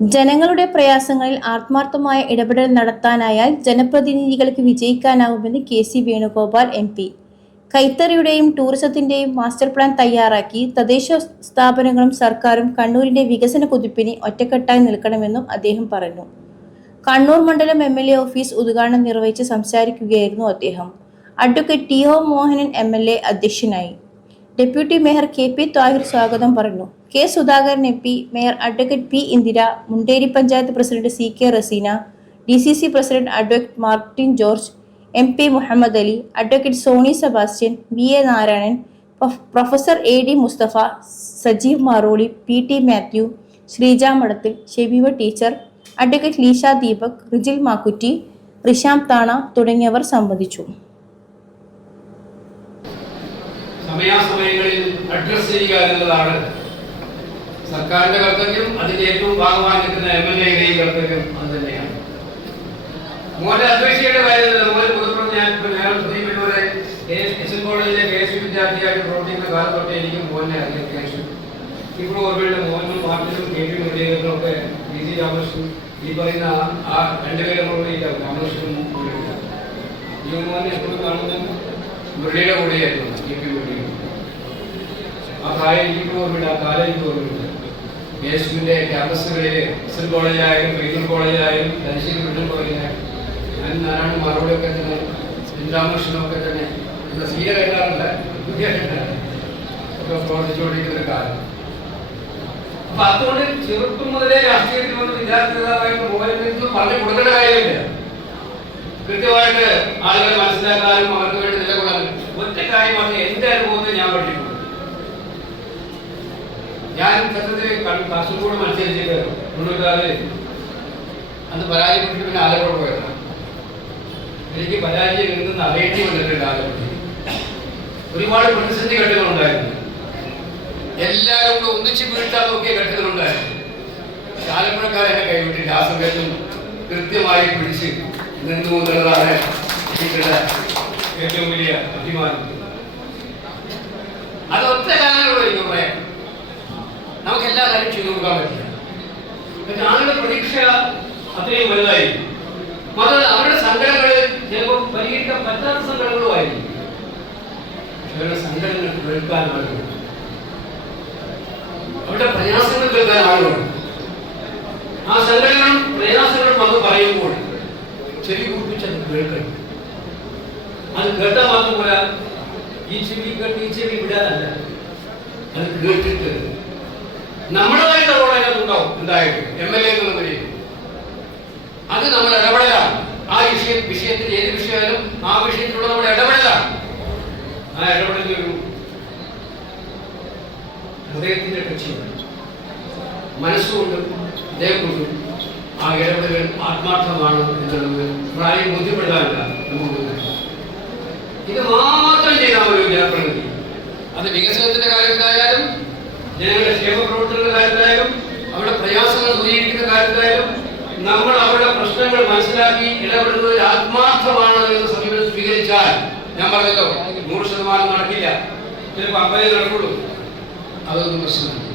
ജനങ്ങളുടെ പ്രയാസങ്ങളിൽ ആത്മാർത്ഥമായ ഇടപെടൽ നടത്താനായാൽ ജനപ്രതിനിധികൾക്ക് വിജയിക്കാനാവുമെന്ന് കെ.സി. വേണുഗോപാൽ എം.പി. കൈത്തറിയുടെയും ടൂറിസത്തിന്റെയും മാസ്റ്റർ പ്ലാൻ തയ്യാറാക്കി തദ്ദേശ സ്ഥാപനങ്ങളും സർക്കാരും കണ്ണൂരിന്റെ വികസന കുതിപ്പിന് ഒറ്റക്കെട്ടായി നിൽക്കണമെന്നും അദ്ദേഹം പറഞ്ഞു. കണ്ണൂർ മണ്ഡലം എം.എൽ.എ. ഓഫീസ് ഉദ്ഘാടനം നിർവഹിച്ച് സംസാരിക്കുകയായിരുന്നു അദ്ദേഹം. Advocate T O. മോഹനൻ എം.എൽ.എ. അധ്യക്ഷനായി. Deputy mayor K P. ത്വാഹിർ സ്വാഗതം പറഞ്ഞു. K. Sudhakaran MP., mayor advocate P. Indira, Munderi panchayat president C K. Raseena, DCC. President advocate Martin George, MP. Muhammad Ali, advocate Sony Sebastian, V A. Narayanan, professor A D. Musthafa, Sajeev Maroli, P T. Mathew, Sreeja Madathil, Shebeeba teacher, advocate Leesha Deepak, Rijil Makkutty, Risham Thana തുടങ്ങിയവർ സംബന്ധിച്ചു. സമയാസമയങ്ങളിൽ അഡ്രസ് ചെയ്യുക എന്നതാണ് സർക്കാരിന്റെ കർത്തവ്യം. അതിന്റെ ഏറ്റവും ഭാഗമായി നിൽക്കുന്ന എം.എൽ.എയുടെയും കർത്തവ്യം അത് തന്നെയാണ്. മോന്റെ അപേക്ഷയുടെ കാര്യത്തിൽ മോനെ പൊതുപ്രവർത്തനം ഞാൻ നേരെ എസ്.എൻ. കോളേജിലെ കെ.എസ്.യു വിദ്യാർത്ഥിയായിട്ട് പ്രവർത്തിക്കുന്ന കാലം തൊട്ടേ എനിക്കും മോനെ അറിയാം. കെ.എസ്.യു ഇപ്പോൾ ഓർമ്മയുടെ മോഹനും മാർട്ടിനും കെ.പി. മുരളീധരനും ഒക്കെ പി.സി. രാമകൃഷ്ണൻ ഈ പറയുന്ന ആ രണ്ടുപേരും കൂടിയില്ല. രാമകൃഷ്ണനും ഈ മോനെ എപ്പോഴും കാണുന്നത് മുരളിയുടെ കൂടെയായിരുന്നു. കെ.പി. മുരളി ആ പ്രായം എനിക്ക് ഓർമ്മയില്ല, ആ കാലം എനിക്ക് ഓർമ്മയില്ല. കെ.എസ്.യുവിന്റെ ക്യാമ്പസുകളിൽ എസ്.എൻ. കോളേജിലായാലും പൈതൽ കോളേജിലായാലും തലശ്ശേരി മെഡിക്കൽ കോളേജിലായാലും ഞാൻ നാരായണ മറുപടിയൊക്കെ തന്നെ രാമകൃഷ്ണനൊക്കെ തന്നെ സീനിയർ ആയിട്ടാറില്ല, പുതിയ ഒക്കെ പ്രവർത്തിച്ചുകൊണ്ടിരിക്കുന്ന ഒരു കാലം. അപ്പൊ അതുകൊണ്ട് ചെറുപ്പം മുതലേ രാഷ്ട്രീയത്തിൽ വന്ന് വിദ്യാർത്ഥി നേതാവായിട്ട് മോഹൻലാൽ പറഞ്ഞു കൊടുക്കേണ്ട കാര്യമില്ല. കൃത്യമായിട്ട് ആളുകളെ മനസ്സിലാക്കാനും അവർക്ക് വേണ്ടി നിലകൊള്ളാനും ഒറ്റ കാര്യം മാത്രമേ എന്റെ അനുഭവത്തിൽ ഞാൻ പഠിക്കുള്ളൂ. ഞാൻ സത്യത്തിൽ കാസർഗോഡ് മത്സരിച്ചിട്ട് തൊണ്ണൂറ്റാറിൽ അന്ന് പരാജയപ്പെട്ടിട്ട് പിന്നെ ആലപ്പുഴ പോയതാണ്. എനിക്ക് പരാജയം എന്തെന്ന് അറിയേണ്ടി വന്നിട്ടുണ്ട്. ആലപ്പുഴ ഒരുപാട് പ്രതിസന്ധി ഘട്ടങ്ങളുണ്ടായിരുന്നു. എല്ലാവരും കൂടെ ഒന്നിച്ച് വീഴ്ത്താൻ നോക്കിയ ഘട്ടങ്ങളുണ്ടായിരുന്നു. ആലപ്പുഴക്കാരെന്നെ കൈവിട്ടില്ല. ആ സമയത്തും കൃത്യമായി പിടിച്ച് നിന്നു എന്നുള്ളതാണ് ഏറ്റവും വലിയ അഭിമാനം. അത് ഒറ്റ കാലങ്ങളോട് എനിക്ക് പറയാം. നമുക്ക് എല്ലാ കാര്യം ചെയ്തു കൊടുക്കാൻ പറ്റില്ല. പക്ഷെ ആളുടെ പ്രതീക്ഷ അത്രയും വലുതായിരിക്കും. മാത്രമല്ല അവരുടെ സങ്കടങ്ങൾ ചിലപ്പോൾ പരിഹരിക്കാൻ പറ്റാത്ത സങ്കടങ്ങളുമായിരിക്കും. അവരുടെ സങ്കടങ്ങൾ കേൾക്കാൻ ആളുകൾ, അവരുടെ പ്രയാസങ്ങൾ കേൾക്കാൻ ആളുകളുണ്ട്. ആ സങ്കടങ്ങളും പ്രയാസങ്ങളും വന്ന് പറയുമ്പോൾ ചെവി കുറിപ്പിച്ചത് കേൾക്കണം. അത് കേട്ടാൽ മാത്രം പോരാ, ഈ ചെവി കേട്ട് ഈ ചെവി വിടാനല്ല, അത് കേട്ടിട്ട് നമ്മുടേതായിട്ട് റോൾ അതിനകത്തുണ്ടാവും. എന്തായാലും എം.എൽ.എ. എന്നുള്ള നിലയിൽ അത് നമ്മൾ ഇടപെടലാണ്. ആ വിഷയത്തിൽ ഏത് വിഷയമായാലും ആ വിഷയത്തിലൂടെ നമ്മൾ ഇടപെടലാണ്. ആ ഇടപെടലിൽ ഒരു ഹൃദയത്തിന്റെ ടച്ചുണ്ട്. മനസ്സുകൊണ്ടും ഹൃദയം കൊണ്ടും ആ ഇടപെടലുകൾ ആത്മാർത്ഥമാണ് എന്നുള്ളത് പ്രായം ബോധ്യപ്പെടാനില്ല. നമുക്ക് ഇത് മാത്രം ചെയ്താൽ ഒരു ജനപ്രതിനിധി, അത് വികസനത്തിന്റെ കാര്യത്തിലായാലും ജനങ്ങളുടെ ക്ഷേമ പ്രവർത്തനങ്ങളുടെ കാര്യത്തിലായാലും അവരുടെ പ്രയാസങ്ങൾ ദൂരീകരിക്കുന്ന കാര്യത്തിലായാലും നമ്മൾ അവരുടെ പ്രശ്നങ്ങൾ മനസ്സിലാക്കി ഇടപെടുന്നതിൽ ആത്മാർത്ഥമാണ് എന്ന് സമീപനം സ്വീകരിച്ചാൽ, ഞാൻ പറഞ്ഞല്ലോ 100% നടക്കില്ല, ചിലപ്പോൾ 50 നടക്കുള്ളൂ. അതൊന്നും പ്രശ്നമില്ല.